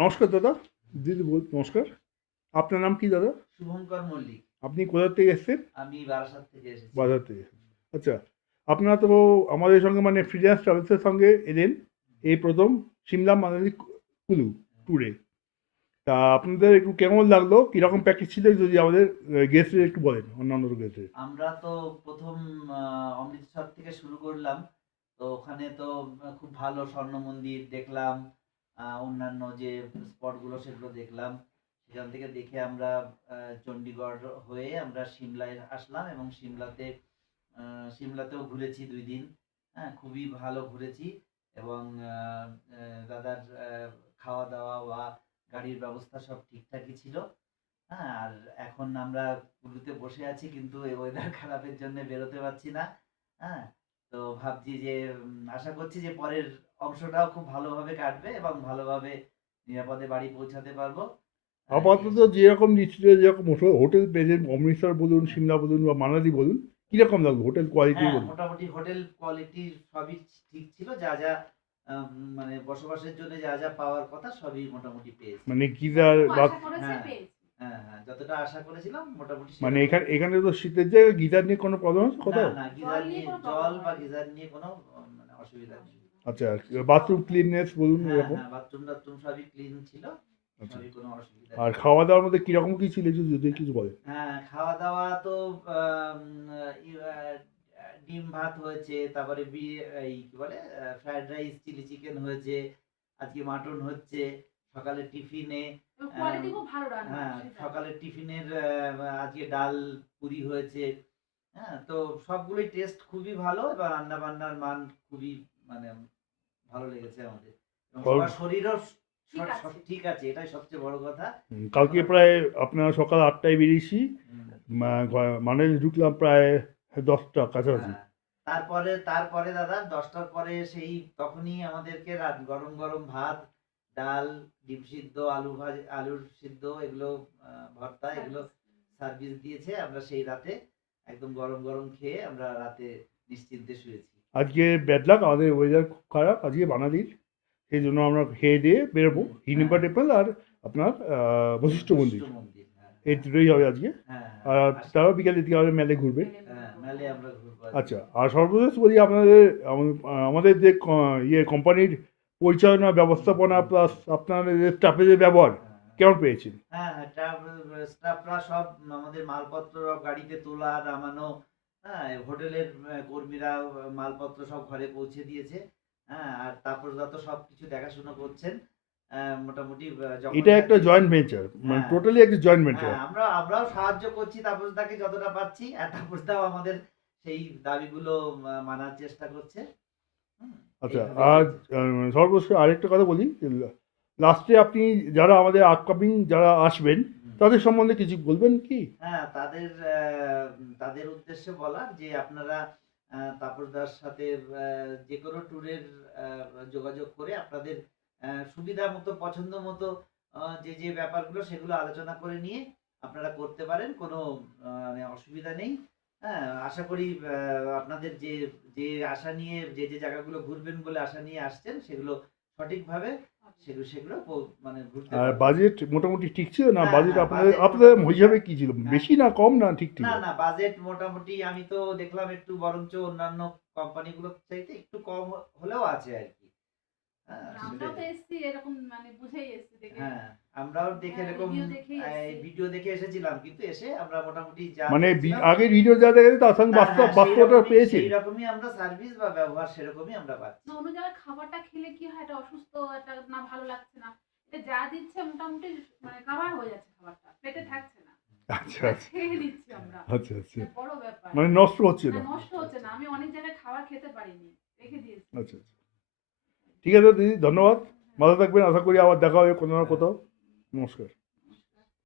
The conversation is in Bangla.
নমস্কার দাদা। দিদি নমস্কার। আপনার নাম কি দাদা? শুভঙ্কর মল্লিক। আপনি কোথা থেকে এসেছেন? আমি বারাসাত থেকে এসেছি। বাজার থেকে। আচ্ছা, আপনারা তো আমাদের সঙ্গে মানে ফ্রিল্যান্স ট্রাভেলসের সঙ্গে এলেন এই প্রথম সিমলা মানালি কুলু ট্যুরে। তা আপনাদের একটু কেমন লাগলো? কীরকম প্যাকেজ ছিল যদি আমাদের গেস্টদের একটু বলেন, অন্যান্য গেস্টদের। আমরা তো প্রথম অমৃতসর থেকে শুরু করলাম। তো ওখানে তো খুব ভালো স্বর্ণ মন্দির দেখলাম। অন্যান্য যে স্পটগুলো সেগুলো দেখলাম। সেখান থেকে দেখে আমরা চণ্ডীগড় হয়ে আমরা সিমলায় আসলাম এবং সিমলাতেও ঘুরেছি ২ দিন। হ্যাঁ, খুবই ভালো ঘুরেছি এবং দাদার খাওয়া-দাওয়া বা গাড়ির ব্যবস্থা সব ঠিকঠাকই ছিল। হ্যাঁ, আর এখন আমরা কুলুতে বসে আছি কিন্তু এই ওয়েদার খারাপের জন্য বেরোতে পারছি না। হ্যাঁ? তো ভাবছি যে আশা করছি যে পরের অংশটাও খুব ভালোভাবে কাটবে এবং ভালোভাবে নিরাপদে বাড়ি পৌঁছাতে পারবো। আপাতত যেরকম নিশ্চিত যেরকম হোটেল পেয়েছেন, অমৃতসর বলুন, সিমলা বলুন বা মানালি বলুন, কীরকম লাগলো হোটেল কোয়ালিটি হ্যাঁ, বলুন? মোটামুটি হোটেল কোয়ালিটি সবই ঠিক ছিল। যা, যা মানে বসবাসের জন্য যা, যা পাওয়ার কথা সবই মোটামুটি পেয়েছি। মানে গিজার বা হ্যাঁ, হ্যাঁ, হ্যাঁ, যতটা আশা করেছিলাম মোটামুটি মানে সেরকমই এখানে পেয়েছি। এখানে তো শীতের জায়গায় গিজার নিয়ে কোনো প্রবলেম আছে না, কোথাও? না, জল বা গিজার নিয়ে কোনো মানে অসুবিধা নেই। আচ্ছা, বাথরুম ক্লিননেস বলুন হ্যাঁ, এরকম? হ্যাঁ, বাথরুম-টাথরুম সবই ক্লিন ছিল। আচ্ছা, সবই কোনো অসুবিধা আর নেই। খাওয়া দাওয়ার মধ্যে কিরকম কি ছিল যদি কিছু বলেন? হ্যাঁ, খাওয়া-দাওয়া তো আম ই আ ডিম ভাত হয়েছে, তারপরে এই কি বলে ফ্রাইড রাইস, চিলি চিকেন হয়েছে, আজকে মাটন হচ্ছে। সকালের টিফিনে কোয়ালিটি খুব ভালো রান্না হ্যাঁ, সেটা। সকালের টিফিনের আজকে ডাল পুরি হয়েছে। হ্যাঁ, তো সবগুলোই টেস্ট খুবই ভালো এবং রান্না-বান্নার মান খুবই মানে ভালো লেগেছে আমাদের। এবং সব সবার শরীরও ঠিক আছে। ঠিক আছে, এটাই সবচেয়ে বড় কথা। কালকে এখনো প্রায় আপনার সকাল ৮টায় বেরিয়েছি, হুম, মানে ঢুকলাম প্রায় 10টা কাছাকাছি। হ্যাঁ। তারপরে দাদা ১০টার পরে সেই তখনই আমাদেরকে গরম, গরম ভাত, ডাল, ডিম সিদ্ধ, আলুর সিদ্ধ এগুলো ভর্তা এগুলো সার্ভিস দিয়েছে। আমরা সেই রাতে একদম গরম, গরম খেয়ে আমরা রাতে নিশ্চিন্তে শুয়েছি। আজকে ব্যাড লাক, আমাদের ওয়েদার খুব খারাপ আজকে বানালির, সেই জন্য আমরা খেয়ে দিয়ে বেরোবো হিড়িম্বা হ্যাঁ, টেম্পল আর আপনার বশিষ্ঠ বশিষ্ঠ মন্দির, মন্দির। হ্যাঁ, এই হ্যাঁ, দুটোই হবে আজকে। হ্যাঁ, হ্যাঁ। আর তারাও বিকালের দিকে আমাদের মেলে ঘুরবে। হ্যাঁ, মেলে আমরা ঘুরবো আচ্ছা, আজকে। আর সর্বশেষ বলি আপনাদের আমাদের যে কোম্পানির পরিচালনা ব্যবস্থাপনা প্লাস আপনাদের স্টাফের ব্যবহার হ্যাঁ, কেমন পেয়েছেন? হ্যাঁ, হ্যাঁ, স্টাফরা সব আমাদের মালপত্র সব গাড়িতে তোলা, নামানো, হ্যাঁ, হোটেলের কর্মীরা মালপত্র সব ঘরে পৌঁছে দিয়েছে। হ্যাঁ, আর তাপসদা তো সবকিছু দেখাশোনা করছেন। মোটামুটি এটা যখনই একটা আরকি জয়েন্ট ভেঞ্চার, মানে হ্যাঁ, টোটালি একটা জয়েন্ট ভেঞ্চার। হ্যাঁ, আমরাও সাহায্য করছি তাপসদাকে যতটা পারছি। আর তাপসদাও আমাদের সেই দাবিগুলো মানার চেষ্টা করছে। হুম, আচ্ছা, এইভাবেই আর চলছে। সর্বশেষ আরেকটা কথা বলি, লাস্টে আপনি যারা আমাদের আপকামিং যারা আসবেন হুম। তাদের সম্বন্ধে কিছু বলবেন কি? হ্যাঁ, তাদের উদ্দেশ্যে বলার যে আপনারা তাপসদার সাথে যেকোনো ট্যুরের আ যোগাযোগ করে আপনাদের সুবিধা মতো পছন্দ মতো যে ব্যাপারগুলো সেগুলো আলোচনা করে নিয়ে আপনারা করতে পারেন। কোনো মানে অসুবিধা নেই। হ্যাঁ, আশা করি আপনাদের যে আশা নিয়ে যে জায়গাগুলো ঘুরবেন বলে আশা নিয়ে আসছেন সেগুলো সঠিকভাবে সেগুলো মানে ঘুরতে আর পারবেন। বাজেট মোটামুটি ঠিক ছিল না? হ্যাঁ, বাজেট হ্যাঁ, আপনাদের বাজেট আপনাদের মোটামুটি হিসাবে কি ছিল? হ্যাঁ। বেশি না কম না ঠিক ছিল? না, না, বাজেট মোটামুটি আমি তো দেখলাম একটু বরঞ্চ অন্যান্য কোম্পানিগুলোর চাইতে একটু কম হলেও আছে আরকি। হ্যাঁ, আমরাও তো এসছি এরকম মানে বুঝেই এসছি দেখে। হ্যাঁ, আমরাও দেখে হ্যাঁ, এরকম রিভিউ দেখেই এসছি। ভিডিও দেখে এসেছিলাম। কিন্তু এসে আমরা মোটামুটি যা মানে দেখেছিলাম আগের ভিডিও যা দেখা গেছে তার সঙ্গে তার বাস্তব হ্যাঁ, বাস্তবতা পেয়েছেন? সেইরকমই আমরা সার্ভিস বা ব্যবহার সেরকমই আমরা পাচ্ছি। অন্য জায়গায় খাবারটা খেলে কি হয় একটা অসুস্থ একটা না ভালো লাগছে না। এটা যা দিচ্ছে মোটামুটি মানে কাভার হয়ে যাচ্ছে খাবারটা। পেটে থাকছে না। আচ্ছা, এটা আচ্ছা, খেয়ে নিচ্ছি আমরা। আচ্ছা, আচ্ছা। এটা বড় ব্যাপার। মানে নষ্ট হচ্ছে না না। নষ্ট হচ্ছে না। আমি অনেক জায়গায় খাবার খেতে পারিনি। রেখে দিয়েছি। আচ্ছা, আচ্ছা। ঠিক আছে দিদি, ধন্যবাদ। ভালো থাকবেন। আশা করি আবার দেখা হবে কোনো না হ্যাঁ। কোথাও। নমস্কার।